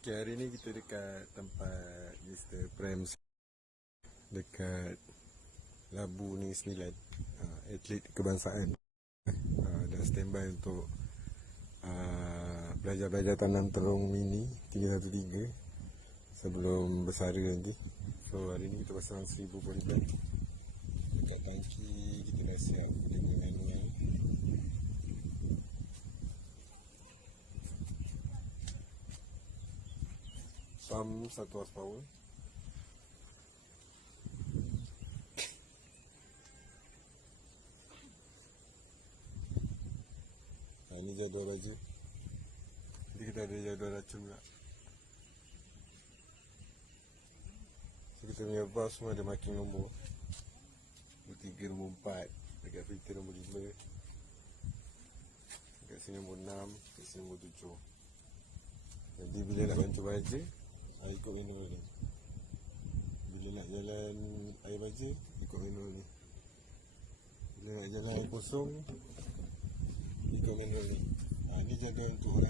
Okay, hari ni kita dekat tempat Mr. Prams dekat Labu ni 9, atlet kebangsaan. Dah standby untuk belajar-belajar tanam terung mini 313 sebelum bersara nanti. So hari ni kita pasang 1000 polyplant dekat tangki. Kita dah siap dengan manual. Pump 1 horsepower. Ini jadual baja. Jadi kita ada jadual racun pula. So kita punya valve semua ada marking nombor. Nombor 3, nombor 4. Dekat filter nombor 5. Dekat sini nombor 6. Dekat sini nombor 7. Jadi bila nak bantu baja, ikut manual ni. Bila nak jalan air baja, ikut manual ni. Bila nak jalan air kosong, ikut manual ni. Ni jadual untuk orang